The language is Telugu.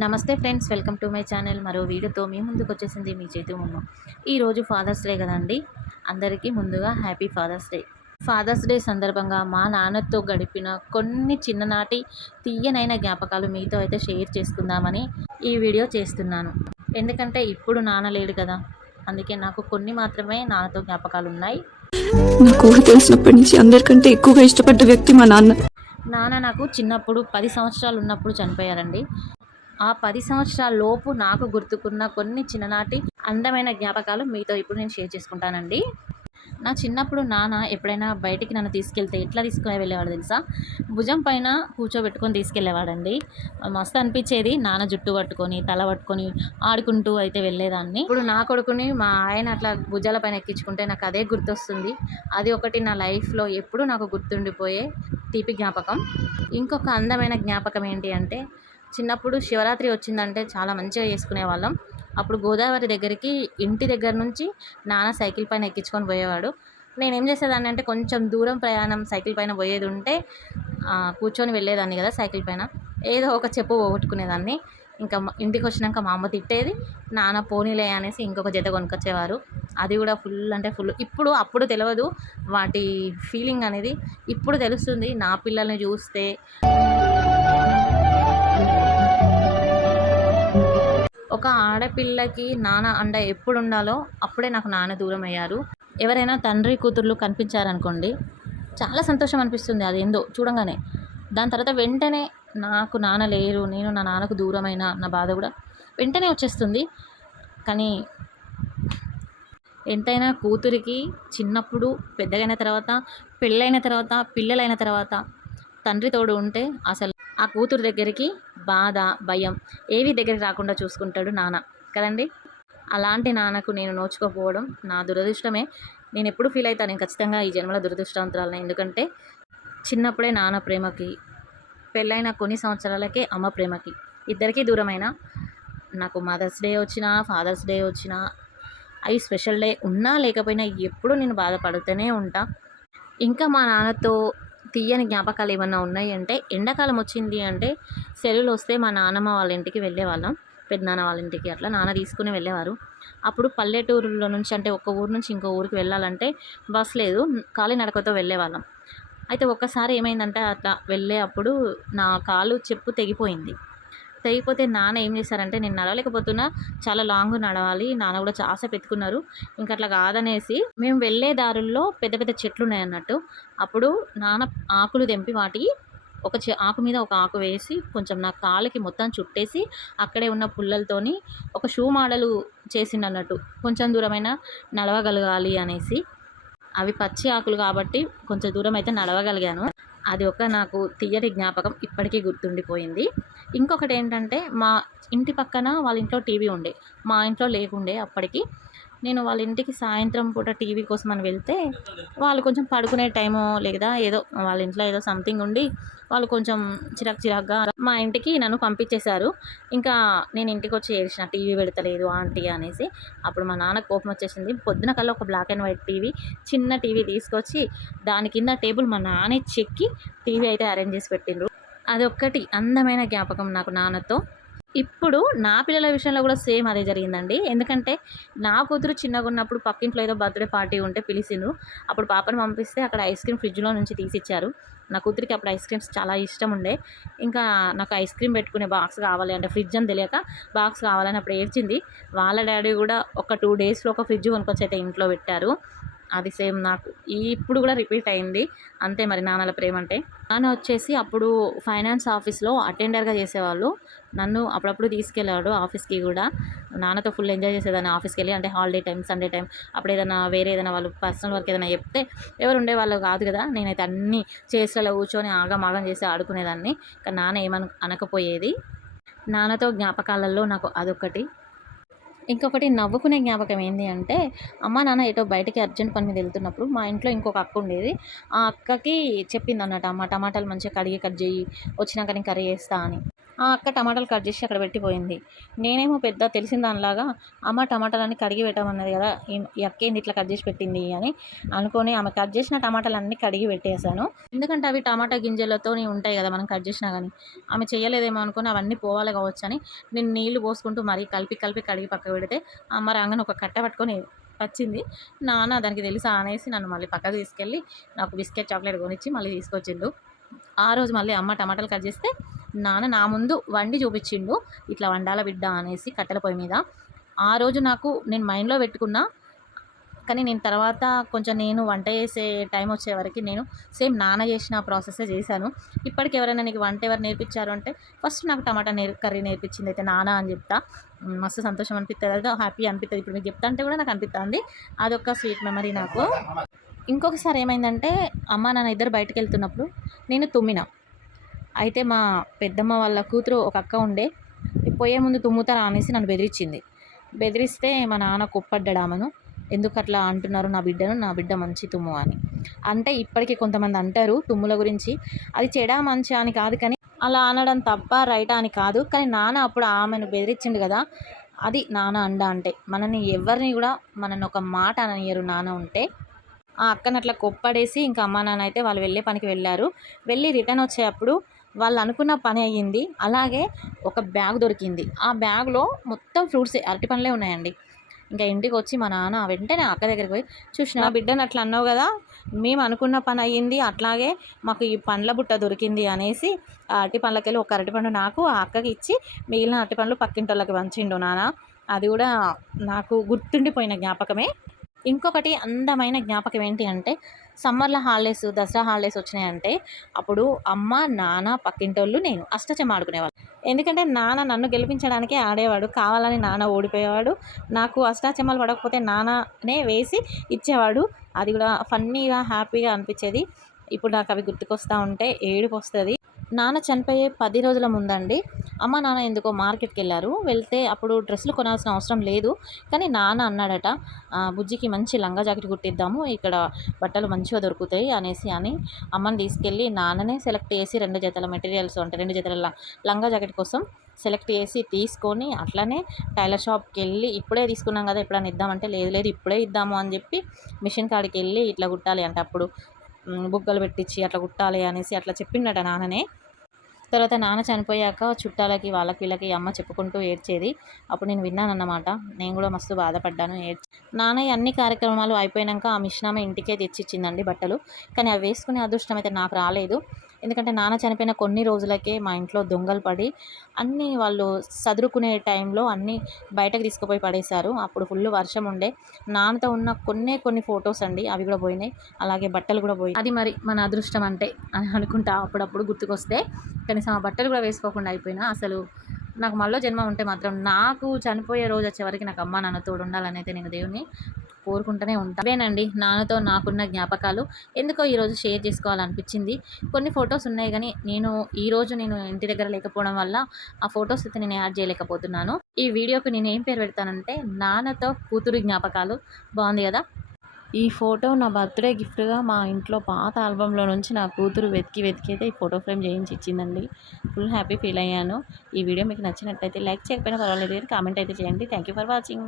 నమస్తే friends, welcome to my channel. మరో వీడియోతో మీ ముందుకు వచ్చేసింది మీ చేతి ఉమ్మ. ఈరోజు ఫాదర్స్ డే కదండి. అందరికీ ముందుగా happy Father's Day. Father's Day సందర్భంగా మా నాన్నతో గడిపిన కొన్ని చిన్ననాటి తీయనైన జ్ఞాపకాలు మీతో అయితే షేర్ చేసుకుందామని ఈ వీడియో చేస్తున్నాను. ఎందుకంటే ఇప్పుడు నాన్న లేడు కదా, అందుకే నాకు కొన్ని మాత్రమే నాన్నతో జ్ఞాపకాలు ఉన్నాయి. నాకు తెలిసినప్పటి నుంచి అందరికంటే ఎక్కువగా ఇష్టపడ్డ వ్యక్తి మా నాన్న. నాన్న నాకు చిన్నప్పుడు 10 సంవత్సరాలు ఉన్నప్పుడు చనిపోయారండి. ఆ 10 సంవత్సరాల లోపు నాకు గుర్తుకున్న కొన్ని చిన్ననాటి అందమైన జ్ఞాపకాలు మీతో ఇప్పుడు నేను షేర్ చేసుకుంటానండి. నా చిన్నప్పుడు నాన్న ఎప్పుడైనా బయటికి నన్ను తీసుకెళ్తే ఎట్లా తీసుకుని వెళ్ళేవాడు తెలుసా? భుజం పైన కూర్చోబెట్టుకొని తీసుకెళ్ళేవాడండి. మస్తు అనిపించేది. నాన్న జుట్టు పట్టుకొని తల పట్టుకొని ఆడుకుంటూ అయితే వెళ్ళేదాన్ని. ఇప్పుడు నా కొడుకుని మా ఆయన అట్లా భుజాల పైన ఎక్కించుకుంటే నాకు అదే గుర్తొస్తుంది. అది ఒకటి నా లైఫ్లో ఎప్పుడు నాకు గుర్తుండిపోయే తీపి జ్ఞాపకం. ఇంకొక అందమైన జ్ఞాపకం ఏంటి అంటే, చిన్నప్పుడు శివరాత్రి వచ్చిందంటే చాలా మంచిగా చేసుకునేవాళ్ళం. అప్పుడు గోదావరి దగ్గరికి ఇంటి దగ్గర నుంచి నాన్న సైకిల్ పైన ఎక్కించుకొని పోయేవాడు. నేనేం చేసేదాన్ని అంటే, కొంచెం దూరం ప్రయాణం సైకిల్ పైన పోయేది ఉంటే కూర్చొని వెళ్ళేదాన్ని కదా సైకిల్ పైన. ఏదో ఒక చెప్పు పోగొట్టుకునేదాన్ని. ఇంకా ఇంటికి వచ్చినాక మా అమ్మ తిట్టేది. నాన్న పోనీలే అనేసి ఇంకొక జత కొనుక్కొచ్చేవారు. అది కూడా ఫుల్ అంటే ఫుల్. అప్పుడు తెలియదు వాటి ఫీలింగ్ అనేది. ఇప్పుడు తెలుస్తుంది. నా పిల్లల్ని చూస్తే ఒక ఆడపిల్లకి నాన్న అండ ఎప్పుడు ఉండాలో అప్పుడే నాకు నాన్న దూరం అయ్యారు. ఎవరైనా తండ్రి కూతుర్లు కనిపించారనుకోండి, చాలా సంతోషం అనిపిస్తుంది అదేందో చూడంగానే. దాని తర్వాత వెంటనే నాకు నాన్న లేరు, నేను నా నాన్నకు దూరమైన నా బాధ కూడా వెంటనే వచ్చేస్తుంది. కానీ ఎంతైనా కూతురికి చిన్నప్పుడు, పెద్దగైన తర్వాత, పెళ్ళైన తర్వాత, పిల్లలైన తర్వాత తండ్రి తోడు ఉంటే అసలు ఆ కూతురు దగ్గరికి బాధ, భయం ఏవి దగ్గరికి రాకుండా చూసుకుంటాడు నాన్న కదండి. అలాంటి నాన్నకు నేను నోచుకోకపోవడం నా దురదృష్టమే. నేను ఎప్పుడు ఫీల్ అవుతాను, నేను ఖచ్చితంగా ఈ జన్మలో దురదృష్టవంతురాలని. ఎందుకంటే చిన్నప్పుడే నాన్న ప్రేమకి, పెళ్ళైన కొన్ని సంవత్సరాలకే అమ్మ ప్రేమకి, ఇద్దరికీ దూరమైన నాకు మదర్స్ డే వచ్చినా, ఫాదర్స్ డే వచ్చినా, అవి స్పెషల్ డే ఉన్నా లేకపోయినా ఎప్పుడు నేను బాధపడుతూనే ఉంటా. ఇంకా మా నాన్నతో తీయని జ్ఞాపకాలు ఏమన్నా ఉన్నాయి అంటే, ఎండాకాలం వచ్చింది అంటే సెలవులు వస్తే మా నాన్నమ్మ వాళ్ళ ఇంటికి వెళ్ళేవాళ్ళం. పెద్దనాన్న వాళ్ళ ఇంటికి అట్లా నాన్న తీసుకుని వెళ్ళేవారు. అప్పుడు పల్లెటూరులో నుంచి, అంటే ఒక ఊరు నుంచి ఇంకో ఊరికి వెళ్ళాలంటే బస్ లేదు, కాలినడకతో వెళ్ళేవాళ్ళం. అయితే ఒక్కసారి ఏమైందంటే, అట్లా వెళ్ళే అప్పుడు నా కాలు చెప్పు తెగిపోయింది. తెగిపోతే నాన్న ఏం చేశారంటే, నేను నడవలేకపోతున్నా, చాలా లాంగ్ నడవాలి, నాన్న కూడా చాలాసేపు ఎత్తుకున్నారు. ఇంక అట్లా కాదనేసి మేము వెళ్ళే దారుల్లో పెద్ద పెద్ద చెట్లు ఉన్నాయన్నట్టు. అప్పుడు నాన్న ఆకులు తెంపి వాటికి ఒక ఆకు మీద ఒక ఆకు వేసి కొంచెం నా కాలుకి మొత్తం చుట్టేసి అక్కడే ఉన్న పుల్లలతోని ఒక షూ మోడలు చేసిండన్నట్టు, కొంచెం దూరమైనా నడవగలగాలి అనేసి. అవి పచ్చి ఆకులు కాబట్టి కొంచెం దూరం అయితే నడవగలిగాను. అది ఒక నాకు తీయటి జ్ఞాపకం ఇప్పటికీ గుర్తుండిపోయింది. ఇంకొకటి ఏంటంటే, మా ఇంటి పక్కన వాళ్ళ ఇంట్లో టీవీ ఉండే, మా ఇంట్లో లేకుండే అప్పటికి. నేను వాళ్ళ ఇంటికి సాయంత్రం పూట టీవీ కోసం అని వెళ్తే, వాళ్ళు కొంచెం పడుకునే టైమో లేదా ఏదో వాళ్ళ ఇంట్లో ఏదో సంథింగ్ ఉండి వాళ్ళు కొంచెం చిరాకుగా మా ఇంటికి నన్ను పంపించేశారు. ఇంకా నేను ఇంటికి వచ్చి ఏడ్చిన, టీవీ పెడతలేదు ఆంటీ అనేసి. అప్పుడు మా నాన్నకు కోపం వచ్చేసింది. పొద్దున కల్లా ఒక బ్లాక్ అండ్ వైట్ టీవీ, చిన్న టీవీ తీసుకొచ్చి దాని కింద టేబుల్ మా నాన్నే చెక్కి టీవీ అయితే అరేంజ్ చేసి పెట్టిండ్రు. అదొక్కటి అందమైన జ్ఞాపకం నాకు నాన్నతో. ఇప్పుడు నా పిల్లల విషయంలో కూడా సేమ్ అదే జరిగిందండి. ఎందుకంటే నా కూతురు చిన్నగా ఉన్నప్పుడు పక్కింట్లో ఏదో బర్త్డే పార్టీ ఉంటే పిలిచిండ్రు. అప్పుడు పాపను పంపిస్తే అక్కడ ఐస్ క్రీమ్ ఫ్రిడ్జ్లో నుంచి తీసిచ్చారు. నా కూతురికి అప్పుడు ఐస్ క్రీమ్స్ చాలా ఇష్టం ఉండే. ఇంకా నాకు ఐస్ క్రీమ్ పెట్టుకునే బాక్స్ కావాలి అంటే, ఫ్రిడ్జ్ అని తెలియక బాక్స్ కావాలని అప్పుడు ఏడ్చింది. వాళ్ళ డాడీ కూడా ఒక 2 డేస్లో ఒక ఫ్రిడ్జ్ కొనుక్కొచ్చి అయితే ఇంట్లో పెట్టారు. అది సేమ్ నాకు ఇప్పుడు కూడా రిపీట్ అయింది. అంతే మరి నాన్నల ప్రేమ అంటే. నాన్న వచ్చేసి అప్పుడు ఫైనాన్స్ ఆఫీస్లో అటెండర్గా చేసేవాళ్ళు. నన్ను అప్పుడప్పుడు తీసుకెళ్ళాడు ఆఫీస్కి కూడా. నాన్నతో ఫుల్ ఎంజాయ్ చేసేదాన్ని ఆఫీస్కి వెళ్ళి. అంటే హాలిడే టైం, సండే టైం అప్పుడు ఏదైనా వేరే ఏదైనా వాళ్ళు పర్సనల్ వర్క్ ఏదైనా చెప్తే ఎవరు ఉండేవాళ్ళు కాదు కదా, నేనైతే అన్ని చైర్స్లలో కూర్చొని ఆగమాగం చేసి ఆడుకునేదాన్ని. కానీ నాన్న అనకపోయేది. నాన్నతో జ్ఞాపకాలలో నాకు అదొకటి. ఇంకొకటి నవ్వుకునే జ్ఞాపకం ఏంటి అంటే, అమ్మ నాన్న ఎటో బయటకి అర్జెంట్ పని మీద వెళ్తున్నప్పుడు మా ఇంట్లో ఇంకొక అక్క ఉండేది. ఆ అక్కకి చెప్పిందన్నట్టు, అమ్మ టమాటాలు మంచిగా కడిగి కట్ చేయి, వచ్చినాక నేను కర్రీ చేస్తా అని. ఆ అక్క టమాటాలు కట్ చేసి అక్కడ పెట్టిపోయింది. నేనేమో పెద్ద తెలిసిన దానిలాగా అమ్మ టమాటాలన్నీ కడిగి పెట్టమన్నది కదా, ఈ అక్క ఏంది ఇట్లా కట్ చేసి పెట్టింది అని అనుకొని ఆమె కట్ చేసిన టమాటాలన్నీ కడిగి పెట్టేశాను. ఎందుకంటే అవి టమాటా గింజలతోని ఉంటాయి కదా మనం కట్ చేసినా కానీ. ఆమె చేయలేదేమో అనుకుని అవన్నీ పోవాలి కావచ్చు అని నేను నీళ్లు పోసుకుంటూ మరీ కలిపి కడిగి పక్కకు పెడితే అమ్మ రాగానే ఒక కట్ట పట్టుకొని వచ్చింది. నాన్న దానికి తెలుసా అనేసి నన్ను మళ్ళీ పక్కకు తీసుకెళ్ళి నాకు బిస్కెట్ చాక్లెట్ కొనిచ్చి మళ్ళీ తీసుకొచ్చిండు. ఆ రోజు మళ్ళీ అమ్మ టమాటాలు కట్ చేస్తే నాన్న నా ముందు వండి చూపించిండు, ఇట్లా వండాల బిడ్డ అనేసి కట్టెల పొయ్యి మీద. ఆ రోజు నేను మైండ్లో పెట్టుకున్నా. కానీ నేను తర్వాత కొంచెం నేను వంట చేసే టైం వచ్చేవరకు నేను సేమ్ నాన్న చేసిన ప్రాసెస్సే చేశాను. ఇప్పటికి ఎవరైనా నీకు వంట ఎవరు నేర్పించారు అంటే ఫస్ట్ నాకు టమాటా కర్రీ నేర్పించింది అయితే నాన్న అని చెప్తా. మస్తు సంతోషం అనిపిస్తుంది, అదే హ్యాపీ అనిపిస్తుంది. ఇప్పుడు మీకు చెప్తా అంటే కూడా నాకు అనిపిస్తుంది. అదొక స్వీట్ మెమరీ నాకు. ఇంకొకసారి ఏమైందంటే అమ్మ నాన్న ఇద్దరు బయటకు వెళ్తున్నప్పుడు నేను తుమ్మిన. అయితే మా పెద్దమ్మ వాళ్ళ కూతురు ఒక అక్క ఉండే, పోయే ముందు తుమ్ముతారా అనేసి నన్ను బెదిరించింది. బెదిరిస్తే మా నాన్న కోప్పడ్డాడు ఆమెను, ఎందుకు అట్లా అంటున్నారు నా బిడ్డను, నా బిడ్డ మంచి తుమ్ము అని. అంటే ఇప్పటికీ కొంతమంది అంటారు తుమ్ముల గురించి, అది చెడా మంచి అని కాదు, కానీ అలా అనడం తప్ప రైటా అని కాదు. కానీ నాన్న అప్పుడు ఆమెను బెదిరించిండు కదా, అది నాన్న అండ అంటే. మనని ఎవరిని కూడా మనని ఒక మాట అననియరు నాన్న ఉంటే. ఆ అక్కని అట్లా కొప్పడేసి ఇంకా అమ్మా నాన్న అయితే వాళ్ళు వెళ్ళే పనికి వెళ్ళారు. వెళ్ళి రిటర్న్ వచ్చేటప్పుడు వాళ్ళు అనుకున్న పని అయ్యింది. అలాగే ఒక బ్యాగ్ దొరికింది. ఆ బ్యాగ్లో మొత్తం ఫ్రూట్సే, అరటి పండ్లే ఉన్నాయండి. ఇంకా ఇంటికి వచ్చి మా నాన్న వెంటనే అక్క దగ్గరికి పోయి, చూసిన నా బిడ్డను అట్లా అన్నావు కదా, మేము అనుకున్న పని అయ్యింది, అట్లాగే మాకు ఈ పండ్ల బుట్ట దొరికింది అనేసి ఆ అరటి పండ్లకెళ్ళి ఒక అరటి పండు నాకు ఆ అక్కకి ఇచ్చి మిగిలిన అరటి పండ్లు పక్కింటోళ్ళకి పంచిండు నాన్న. అది కూడా నాకు గుర్తుండిపోయిన జ్ఞాపకమే. ఇంకొకటి అందమైన జ్ఞాపకం ఏంటి అంటే సమ్మర్లో హాలిడేస్, దసరా హాలిడేస్ వచ్చినాయంటే అప్పుడు అమ్మ నాన్న పక్కింటోళ్ళు నేను అష్టచమ్మ ఆడుకునేవాళ్ళు. ఎందుకంటే నాన్న నన్ను గెలిపించడానికే ఆడేవాడు, కావాలని నాన్న ఓడిపోయేవాడు. నాకు అష్టాచమ్మలు పడకపోతే నాన్ననే వేసి ఇచ్చేవాడు. అది కూడా ఫన్నీగా హ్యాపీగా అనిపించేది. ఇప్పుడు నాకు అవి గుర్తుకొస్తూ ఉంటే ఏడుపు వస్తుంది. నాన్న చనిపోయే 10 రోజుల ముందండి అమ్మ నాన్న ఎందుకో మార్కెట్కి వెళ్ళారు. వెళ్తే అప్పుడు డ్రెస్సులు కొనాల్సిన అవసరం లేదు, కానీ నాన్న అన్నాడట, బుజ్జికి మంచి లంగా జాకెట్ కుట్టిద్దాము, ఇక్కడ బట్టలు మంచిగా దొరుకుతాయి అనేసి అని అమ్మని తీసుకెళ్ళి నాన్ననే సెలెక్ట్ చేసి 2 జతల మెటీరియల్స్ అంటే 2 జతల లంగా జాకెట్ కోసం సెలెక్ట్ చేసి తీసుకొని అట్లనే టైలర్ షాప్కి వెళ్ళి, ఇప్పుడే తీసుకున్నాం కదా ఎప్పుడైనా ఇద్దామంటే లేదు ఇప్పుడే ఇద్దాము అని చెప్పి మిషన్ కాడికి వెళ్ళి ఇట్లా కుట్టాలి అంటే అప్పుడు బుగ్గలు పెట్టించి అట్లా కుట్టాలి అనేసి అట్లా చెప్పిండట నాన్ననే. తర్వాత నాన్న చనిపోయాక చుట్టాలకి వాళ్ళకి వీళ్ళకి అమ్మ చెప్పుకుంటూ ఏడ్చేది. అప్పుడు నేను విన్నానన్నమాట. నేను కూడా మస్తు బాధపడ్డాను. నాన్నయ్య అన్ని కార్యక్రమాలు అయిపోయాక ఆ మిషన్ ఇంటికే తెచ్చిచ్చిందండి బట్టలు. కానీ అవి వేసుకునే అదృష్టం అయితే నాకు రాలేదు. ఎందుకంటే నాన్న చనిపోయిన కొన్ని రోజులకే మా ఇంట్లో దొంగలు పడి అన్నీ వాళ్ళు సదురుకునే టైంలో అన్నీ బయటకు తీసుకుపోయి పడేశారు. అప్పుడు ఫుల్ వర్షం ఉండే. నాన్నతో ఉన్న కొన్ని ఫొటోస్ అండి అవి కూడా పోయినాయి, అలాగే బట్టలు కూడా పోయి. అది మరి మన అదృష్టం అంటే అని అనుకుంటా అప్పుడప్పుడు గుర్తుకొస్తే. కనీసం ఆ బట్టలు కూడా వేసుకోకుండా అయిపోయినా. అసలు నాకు మళ్ళీ జన్మ ఉంటే మాత్రం నాకు చనిపోయే రోజు వచ్చేవరకు నాకు అమ్మ నాన్న తోడు ఉండాలని అయితే నేను దేవుని కోరుకుంటూనే ఉంటాను. అవేనండి నాన్నతో నాకున్న జ్ఞాపకాలు. ఎందుకో ఈరోజు షేర్ చేసుకోవాలనిపించింది. కొన్ని ఫొటోస్ ఉన్నాయి కానీ ఈరోజు నేను ఇంటి దగ్గర లేకపోవడం వల్ల ఆ ఫొటోస్ అయితే నేను యాడ్ చేయలేకపోతున్నాను. ఈ వీడియోకి నేను ఏం పేరు పెడతానంటే నాన్నతో కూతురు జ్ఞాపకాలు. బాగుంది కదా. ఈ ఫోటో నా బర్త్డే గిఫ్ట్గా మా ఇంట్లో పాత ఆల్బంలో నుంచి నా కూతురు వెతికి అయితే ఈ ఫోటో ఫ్రేమ్ చేయించి ఇచ్చిందండి. ఫుల్ హ్యాపీ ఫీల్ అయ్యాను. ఈ వీడియో మీకు నచ్చినట్టయితే లైక్ చేయకపోయినా పర్వాలేదు, కామెంట్ అయితే చేయండి. Thank you for watching.